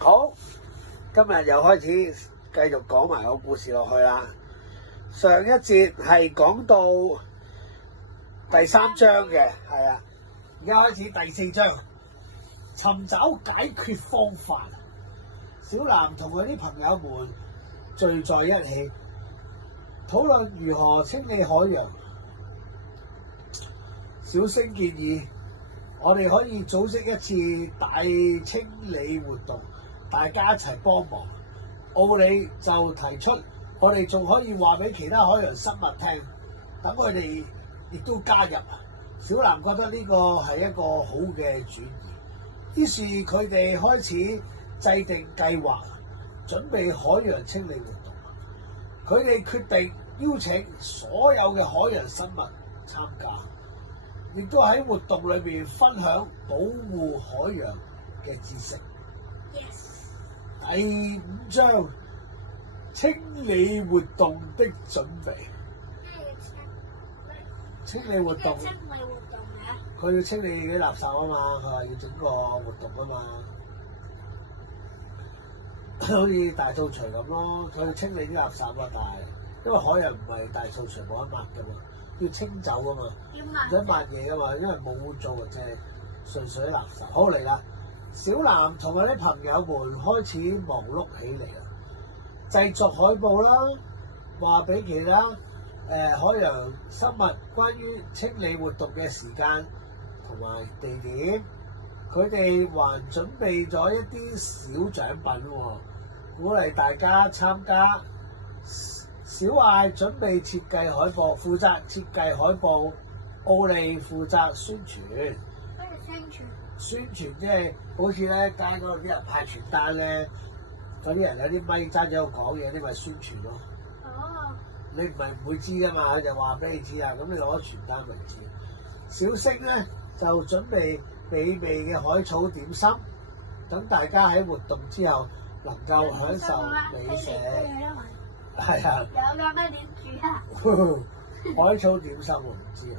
好，今日又開始繼續講埋個故事落去啦。上一節係講到第3章嘅，係啊，而家開始第4章，尋找解決方法。小南同佢啲朋友們聚在一起，討論如何清理海洋。小星建議，我哋可以組織一次大清理活動，大家一齊幫忙。奧利就提出，我哋仲可以話俾其他海洋生物聽，等佢哋亦都加入。小南覺得呢個係一個好嘅主意，於是佢哋開始制定計劃，準備海洋清理活動。佢哋決定邀請所有嘅海洋生物參加，亦都喺活動裏面分享保護海洋嘅知識。Yes. 第5章，清理活動的準備。清理活動，佢要清理啲垃圾啊嘛，佢話要整個活動啊嘛，好似大掃除咁咯。佢要清理啲垃圾啊，但係因為海洋唔係大掃除冇得抹噶嘛，要清走噶嘛，唔使抹嘢噶嘛，因為冇污糟嘅啫，純粹啲垃圾。好嚟啦，小南同佢啲朋友們開始忙碌起嚟啦，製作海報啦，話俾其他海洋生物關於清理活動嘅時間同埋地點。佢哋還準備咗一啲小獎品喎，鼓勵大家參加。小艾準備設計海報，負責設計海報；奧利負責宣傳。宣傳即係好似咧街嗰度啲人派傳單咧，嗰啲人有啲咪揸咗度講嘢，呢咪宣傳咯。哦。你唔係唔會知噶嘛，佢就話俾你知啊，咁你攞傳單咪知。小星咧就準備美味嘅海草點心，等大家喺活動之後能夠享受美食。係啊。有兩蚊點住啊？海草點心我唔知啊。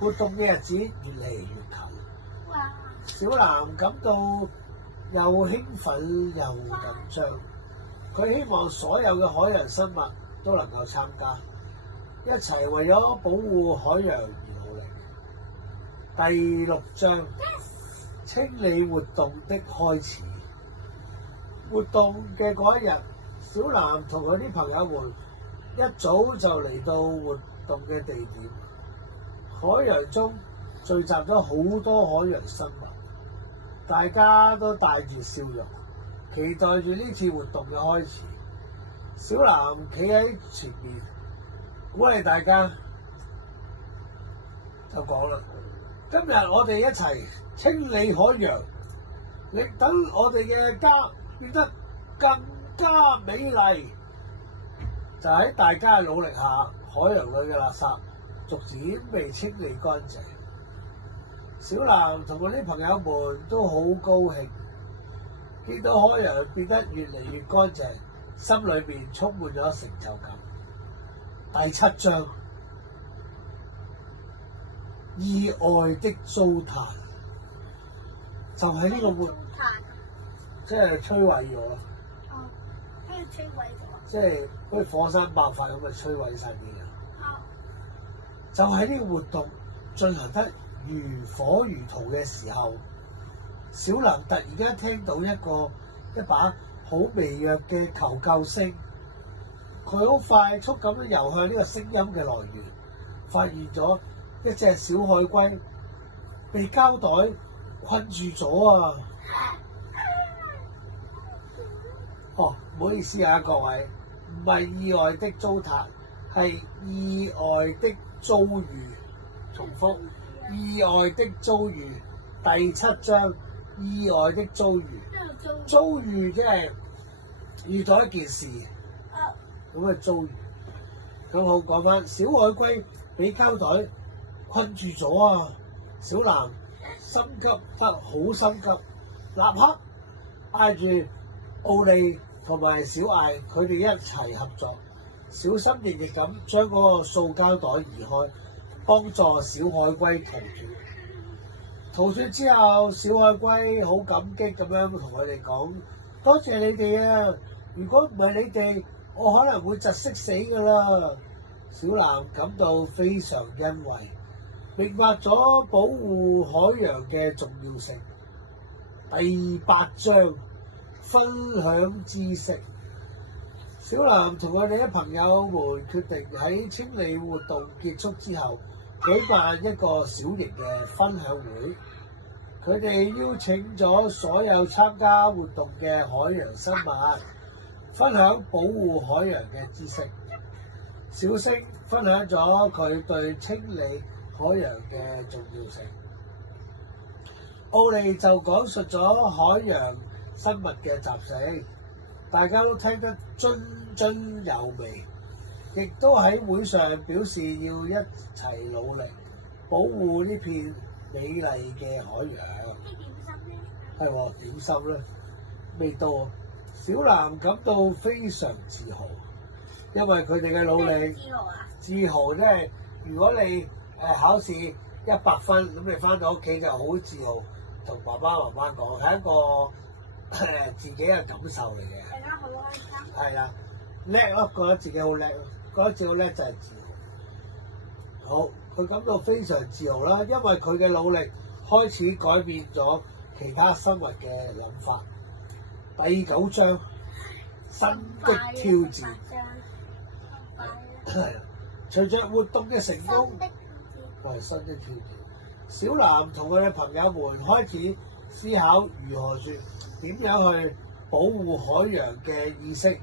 活動嘅日子越嚟越近。哇！小南感到又興奮又緊張，佢希望所有嘅海洋生物都能夠參加，一齊為咗保護海洋而努力。第6章，清理活動的開始。活動嘅嗰一日，小南同佢啲朋友們一早就嚟到活動嘅地點。海洋中聚集咗好多海洋生物，大家都帶住笑容，期待住呢次活動嘅開始。小南企喺前面，鼓勵大家，就講啦：今日我哋一齊清理海洋，令等我哋嘅家變得更加美麗。就喺大家嘅努力下，海洋裏嘅垃圾逐漸被清理乾淨。小南同佢啲朋友們都好高興，見到海洋變得越嚟越乾淨，心裏面充滿咗成就感。第7章，意外的糟蹋，就係呢個活，即係摧毀咗。哦，咩摧毀咗？即係好似火山爆發咁嘅摧毀晒啲嘢。哦。就喺呢個活動進行得如火如荼嘅時候，小南突然間聽到一把好微弱嘅求救聲。佢好快速咁游向呢個聲音嘅來源，發現咗一隻小海龜被膠袋困住咗啊！哦，唔好意思啊，各位，唔係意外的糟蹋，係意外的遭遇。重複，意外的遭遇。第7章，意外的遭遇。遭遇即係遇到一件事，咁嘅遭遇。咁好，講翻小海龜俾膠袋困住咗啊！小南心急得好心急，立刻嗌住奧利同埋小艾，佢哋一齊合作，小心翼翼咁將嗰個塑膠袋移開，幫助小海龜逃脫。逃脫之後，小海龜好感激咁樣同佢哋講多謝你哋啊！如果唔係你哋，我可能會窒息死㗎啦。小藍感到非常欣慰，明白咗保護海洋嘅重要性。第8章分享知識。小藍同佢哋啲朋友們決定喺清理活動結束之後，舉辦一個小型嘅分享會。佢哋邀請咗所有參加活動嘅海洋生物，分享保護海洋嘅知識。小星分享咗佢對清理海洋嘅重要性。奧利就講述咗海洋生物嘅習性，大家都聽得津津有味，亦都喺會上表示要一齊努力保護呢片美麗嘅海洋。係喎，點心咧？未到啊！小藍感到非常自豪，因為佢哋嘅努力。自豪即係如果你考試100分，咁你翻到屋企就好自豪，同爸爸媽媽講，係一個自己嘅感受嚟嘅。大家好開心。係啦，叻咯，覺得自己好叻咯，覺得自己好叻就係自豪。好，佢感到非常自豪啦，因為佢嘅努力開始改變咗其他生物嘅諗法。第9章新的挑戰。係啊，隨着活動嘅成功，新的挑戰。小藍同佢嘅朋友們開始思考如何點樣去保護海洋嘅意識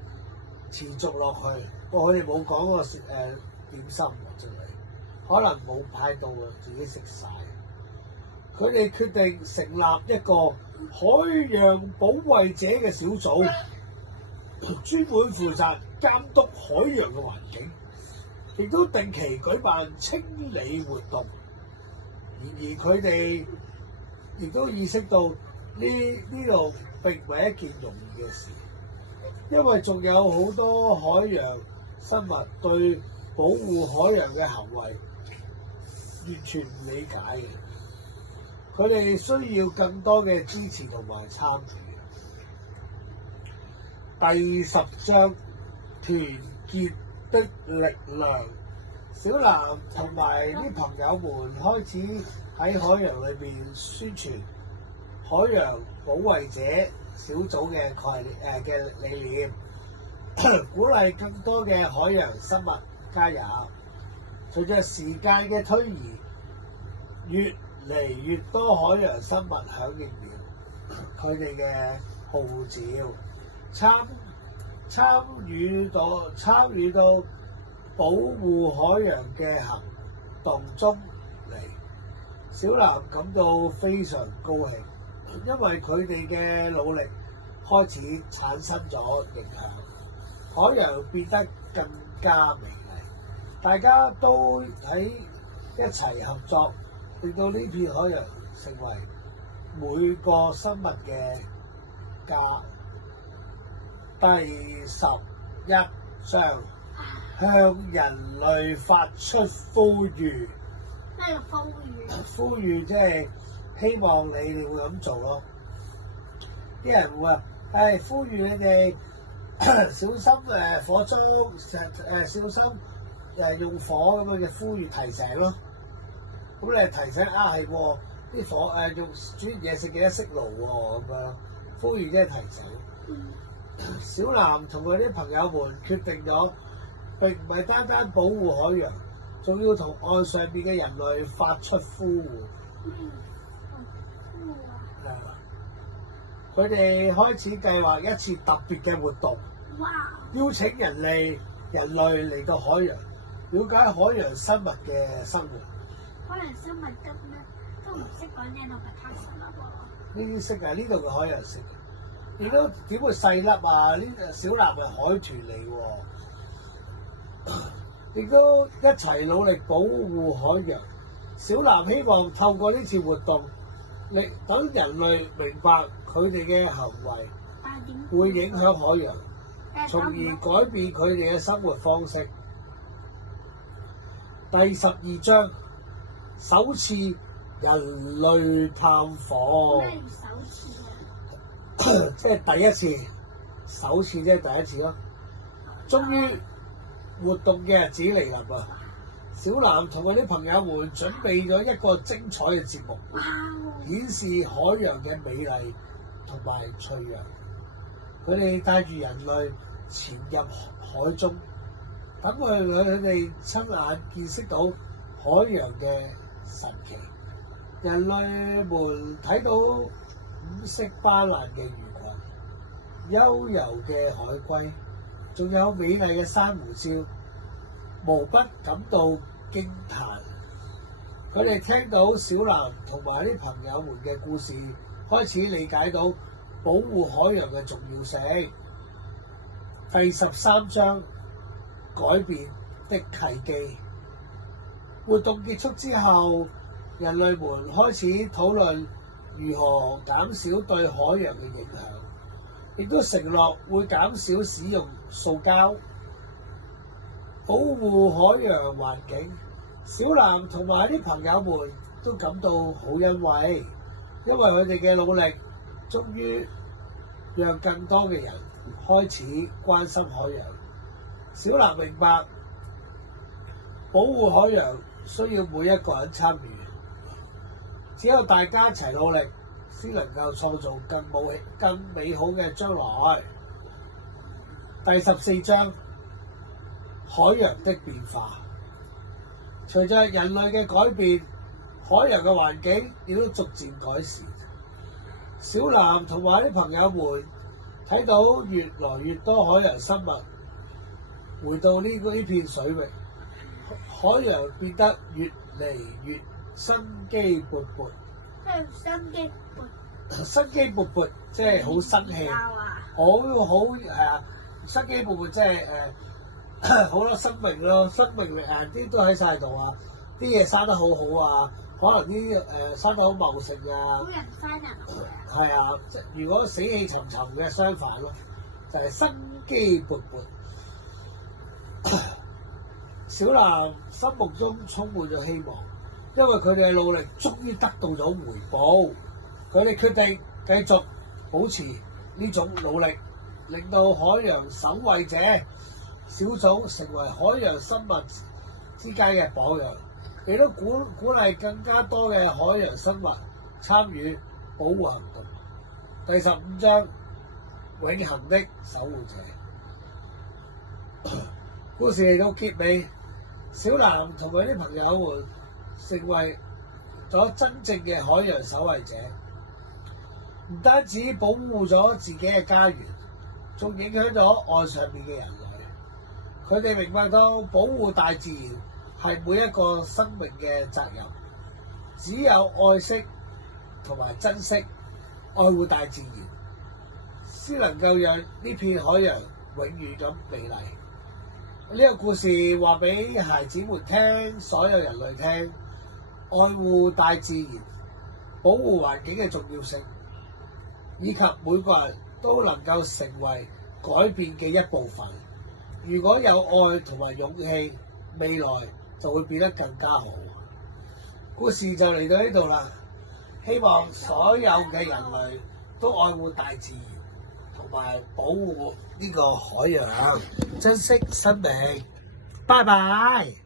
持續落去。不過佢哋冇講過點心喎，真係可能冇派到啊，自己食晒。佢哋決定成立一個海洋保衛者嘅小組，專門負責監督海洋嘅環境，亦都定期舉辦清理活動。然而佢哋亦都意識到呢度並唔係一件容易嘅事，因為仲有好多海洋生物對保護海洋嘅行為完全唔理解嘅。佢哋需要更多嘅支持同埋參與。第10章團結的力量。小藍同埋啲朋友們開始喺海洋裏邊宣傳海洋保衛者小組嘅概念嘅理念，鼓勵更多嘅海洋生物加入。隨着時間嘅推移，越嚟越多海洋生物響應了佢哋嘅號召，參與到保護海洋嘅行動中嚟。小藍感到非常高興，因為佢哋嘅努力開始產生咗影響，海洋變得更加美麗。大家都喺一齊合作，令到呢片海洋成為每個生物嘅家。第11章向人類發出呼籲。咩叫呼籲？呼籲即係希望你哋會咁做咯。啲人會話：呼籲你哋小心火燭，小心用火咁樣嘅呼籲提醒咯。咁你提醒係喎，啲火用煮完嘢食記得熄爐喎咁樣。呼籲即係提醒。小藍同佢啲朋友們決定咗，並唔係單單保護海洋，仲要同岸上邊嘅人類發出呼喚。佢哋開始計劃一次特別嘅活動，邀請人類嚟到海洋，了解海洋生物嘅生活。海洋生物咁咧都唔識講呢度嘅卡神啦噃。呢啲識啊，呢度嘅海洋識。亦都點會細粒啊？呢小藍係海豚嚟喎，亦都一齊努力保護海洋。小藍希望透過呢次活動，等人類明白佢哋嘅行為會影響海洋，從而改變佢哋嘅生活方式。第12章首次人類探訪。咩首次啊？即係第一次，首次即係第一次咯。終於活動嘅日子嚟臨啊！小藍同佢啲朋友們準備咗一個精彩嘅節目，顯示海洋嘅美麗同埋脆弱。佢哋帶住人類潛入海中，等佢哋親眼見識到海洋嘅神奇。人類們睇到五色斑斕嘅魚群、悠游嘅海龜，仲有美麗嘅珊瑚礁，無不感到驚歎。佢哋聽到小藍同埋啲朋友們嘅故事，開始理解到保護海洋嘅重要性。第13章改變的契機。活動結束之後，人類們開始討論如何減少對海洋嘅影響，亦都承諾會減少使用塑膠，保護海洋環境。小藍同埋啲朋友們都感到好欣慰，因為佢哋嘅努力終於讓更多嘅人開始關心海洋。小藍明白，保護海洋需要每一個人參與，只有大家一齊努力，先能夠創造更美好嘅將來。第14章海洋的變化。隨着人類嘅改變，海洋嘅環境亦都逐漸改善。小藍同埋啲朋友們睇到越來越多海洋生物回到呢片水域，海洋變得越嚟越生機勃勃。生機勃勃即係好生氣，生機勃勃即係好多生命咯，生命力啲都喺晒度啊！啲嘢生得好好啊，可能啲生得好茂盛啊。好人生人係啊，即係如果死氣沉沉嘅相反咯，就係生機勃勃。小藍心目中充滿咗希望，因為佢哋嘅努力終於得到咗回報。佢哋決定繼續保持呢種努力，令到海洋守衛者小組成為海洋生物之間嘅榜樣，亦都鼓勵更加多嘅海洋生物參與保護行動。第15章永恆的守護者。故事嚟到結尾，小藍同佢啲朋友們成為咗真正嘅海洋守衛者，唔單止保護咗自己嘅家園，仲影響咗岸上面嘅人類。佢哋明白到保護大自然係每一個生命嘅責任，只有愛惜同埋珍惜愛護大自然，先能夠讓呢片海洋永遠咁美麗。呢個故事話俾孩子們聽，所有人類聽，愛護大自然、保護環境嘅重要性，以及每個人都能夠成為改變嘅一部分。如果有愛同埋勇氣，未來就會變得更加好。故事就嚟到呢度啦，希望所有嘅人類都愛護大自然，同埋保護呢個海洋，珍惜生命。拜拜。